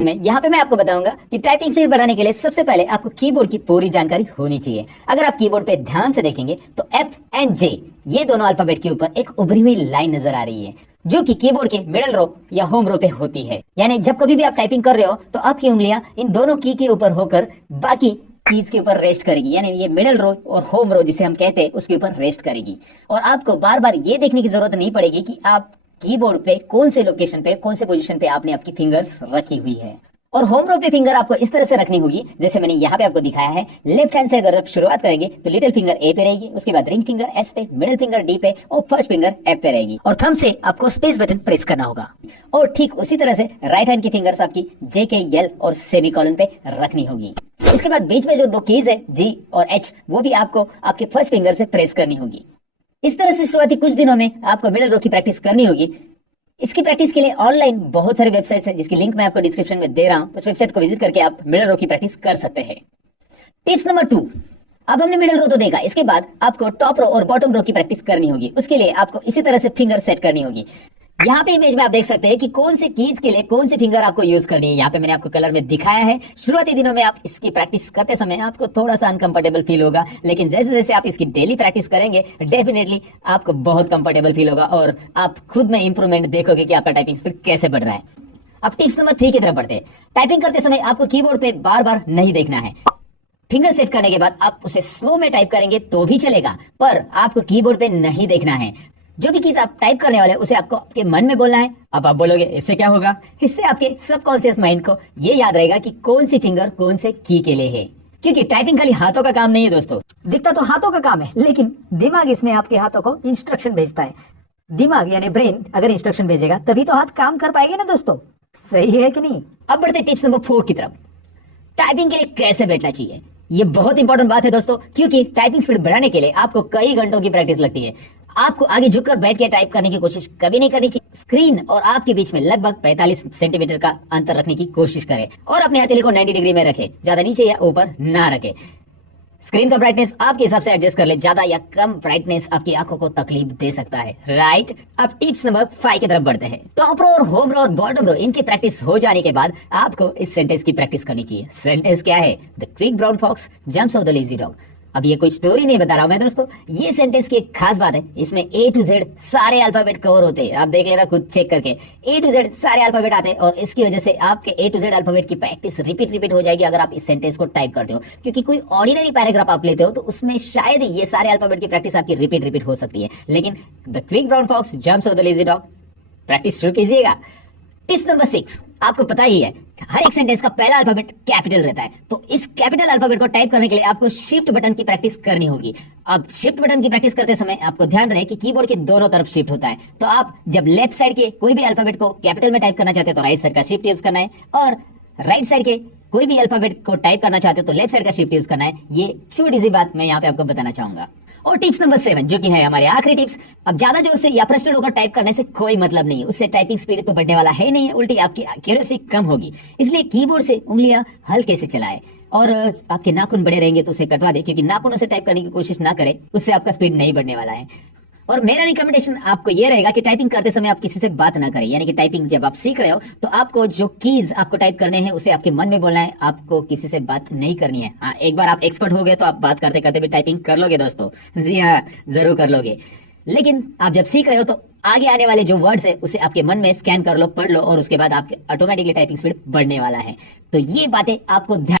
यहाँ पे मैं आपको बताऊंगा कि टाइपिंग स्पीड बढ़ाने के लिए सबसे पहले आपको कीबोर्ड की पूरी जानकारी होनी चाहिए। अगर आप कीबोर्ड पे ध्यान से देखेंगे तो एफ एंड जे ये दोनों अल्फाबेट के ऊपर एक उभरी हुई लाइन नजर आ रही है जो कि कीबोर्ड के मिडल रो या होम रो पे होती है। यानी जब कभी भी आप टाइपिंग कर रहे हो तो आपकी उंगलियां इन दोनों की के ऊपर होकर बाकी कीज के ऊपर रेस्ट करेगी, यानी ये मिडल रो और होम रो जिसे हम कहते हैं उसके ऊपर रेस्ट करेगी। और आपको बार बार ये देखने की जरूरत नहीं पड़ेगी कि आप कीबोर्ड पे कौन से लोकेशन पे कौन से पोजीशन पे आपने आपकी फिंगर्स रखी हुई है। और होम रो पे फिंगर आपको इस तरह से रखनी होगी जैसे मैंने यहाँ पे आपको दिखाया है। लेफ्ट हैंड से अगर आप शुरुआत करेंगे तो लिटिल फिंगर ए पे रहेगी, उसके बाद रिंग फिंगर एस पे, मिडिल फिंगर डी पे और फर्स्ट फिंगर एफ पे रहेगी। और थंब से आपको स्पेस बटन प्रेस करना होगा। और ठीक उसी तरह से राइट हैंड की फिंगर्स आपकी जे के एल और सेमीकोलन पे रखनी होगी। इसके बाद बीच में जो दो कीज है जी और एच वो भी आपको आपके फर्स्ट फिंगर से प्रेस करनी होगी। इस तरह से शुरुआती कुछ दिनों में आपको मिडल रो की प्रैक्टिस करनी होगी। इसकी प्रैक्टिस के लिए ऑनलाइन बहुत सारे वेबसाइट्स हैं जिसकी लिंक मैं आपको डिस्क्रिप्शन में दे रहा हूं। उस वेबसाइट को विजिट करके आप मिडल रो की प्रैक्टिस कर सकते हैं। टिप्स नंबर 2, अब हमने मिडल रो तो देखा, इसके बाद आपको टॉप रो और बॉटम रो की प्रैक्टिस करनी होगी। उसके लिए आपको इसी तरह से फिंगर सेट करनी होगी। यहाँ पे इमेज में आप देख सकते हैं कि कौन से कीज के लिए कौन सी फिंगर आपको यूज करनी है। यहाँ पे मैंने आपको कलर में दिखाया है। शुरुआती दिनों में आप इसकी प्रैक्टिस करते समय आपको थोड़ा सा अनकंफर्टेबल फील होगा, लेकिन जैसे जैसे आप इसकी डेली प्रैक्टिस करेंगे डेफिनेटली आपको बहुत कंफर्टेबल फील होगा और आप खुद में इंप्रूवमेंट देखोगे कि आपका टाइपिंग स्पीड कैसे बढ़ रहा है। अब टिप्स नंबर 3 की तरफ बढ़ते हैं। टाइपिंग करते समय आपको कीबोर्ड पे बार बार नहीं देखना है। फिंगर सेट करने के बाद आप उसे स्लो में टाइप करेंगे तो भी चलेगा, पर आपको कीबोर्ड पे नहीं देखना है। जो भी कीज आप टाइप करने वाले उसे आपको आपके मन में बोलना है। अब आप बोलोगे इससे क्या होगा? इससे आपके सबकॉन्शियस माइंड को ये याद रहेगा कि कौन सी फिंगर कौन से की के लिए है। क्योंकि टाइपिंग खाली हाथों का काम नहीं है दोस्तों। दिखता तो हाथों का काम है, लेकिन दिमाग इसमें आपके हाथों को इंस्ट्रक्शन भेजता है। दिमाग यानी ब्रेन अगर इंस्ट्रक्शन भेजेगा तभी तो हाथ काम कर पाएंगे ना दोस्तों। सही है कि नहीं? अब बढ़ते टिप्स नंबर 4 की तरफ। टाइपिंग के लिए कैसे बैठना चाहिए, ये बहुत इंपॉर्टेंट बात है दोस्तों, क्योंकि टाइपिंग स्पीड बढ़ाने के लिए आपको कई घंटों की प्रैक्टिस लगती है। आपको आगे झुककर बैठ के टाइप करने की कोशिश कभी नहीं करनी चाहिए। स्क्रीन और आपके बीच में लगभग 45 सेंटीमीटर का अंतर रखने की कोशिश करें और अपने हथेली को 90 डिग्री में रखें, ज्यादा नीचे या ऊपर ना रखें। स्क्रीन का ब्राइटनेस आपके हिसाब से एडजस्ट कर ले, ज्यादा या कम ब्राइटनेस आपकी आंखों को तकलीफ दे सकता है, राइट। अब टिप्स नंबर 5 की तरफ बढ़ते हैं। टॉप रो और होम रो और बॉटम रो इनकी प्रैक्टिस हो जाने के बाद आपको इस सेंटेंस की प्रैक्टिस करनी चाहिए। सेंटेंस क्या है? The quick brown fox jumps off the lazy dog. अब ये कोई स्टोरी नहीं बता रहा हूं मैं दोस्तों, ये सेंटेंस की एक खास बात है, इसमें ए टू जेड सारे अल्फाबेट कवर होते हैं। आप देख लेना खुद चेक करके, ए टू जेड सारे अल्फाबेट आते हैं और इसकी वजह से आपके ए टू जेड अल्फाबेट की प्रैक्टिस रिपीट हो जाएगी अगर आप इस सेंटेंस को टाइप करते हो। क्योंकि कोई ऑर्डिनरी पैराग्राफ आप लेते हो तो उसमें शायद ये सारे अल्फाबेट की प्रैक्टिस आपकी रिपीट हो सकती है, लेकिन the quick brown fox jumps off the lazy dog practice शुरू कीजिएगा। टिप्स नंबर 6, आपको पता ही है हर एक सेंटेंस का पहला अल्फाबेट कैपिटल रहता है, तो इस कैपिटल अल्फाबेट को टाइप करने के लिए आपको शिफ्ट बटन की प्रैक्टिस करनी होगी। अब शिफ्ट बटन की प्रैक्टिस करते समय आपको ध्यान रहे कि कीबोर्ड के दोनों तरफ शिफ्ट होता है, तो आप जब लेफ्ट साइड के कोई भी अल्फाबेट को कैपिटल में टाइप करना चाहते हैं तो राइट साइड का शिफ्ट यूज करना है, और राइट साइड के कोई भी अल्फाबेट को टाइप करना चाहते हो तो लेफ्ट साइड का शिफ्ट यूज करना है। ये छोटी सी बात मैं यहाँ पे आपको बताना चाहूंगा। और टिप्स नंबर 7 जो कि है हमारे आखिरी टिप्स। अब ज्यादा जोर से या फ्रस्ट्रेट होकर टाइप करने से कोई मतलब नहीं है, उससे टाइपिंग स्पीड तो बढ़ने वाला है नहीं, उल्टी आपकी एक्यूरेसी कम होगी। इसलिए कीबोर्ड से उंगलियां हल्के से चलाएं और आपके नाखून बड़े रहेंगे तो उसे कटवा दे, क्योंकि नाखूनों से टाइप करने की कोशिश ना करें, उससे आपका स्पीड नहीं बढ़ने वाला है। और मेरा रिकमेंडेशन आपको ये रहेगा कि टाइपिंग करते समय आप किसी से बात ना करें, यानी कि टाइपिंग जब आप सीख रहे हो तो आपको जो कीज आपको टाइप करने हैं उसे आपके मन में बोलना है, आपको किसी से बात नहीं करनी है। हाँ, एक बार आप एक्सपर्ट हो गए तो आप बात करते करते भी टाइपिंग कर लोगे दोस्तों। जी हाँ, जरूर कर लोगे। लेकिन आप जब सीख रहे हो तो आगे आने वाले जो वर्ड्स है उसे आपके मन में स्कैन कर लो, पढ़ लो, और उसके बाद आपके ऑटोमेटिकली टाइपिंग स्पीड बढ़ने वाला है। तो ये बातें आपको ध्यान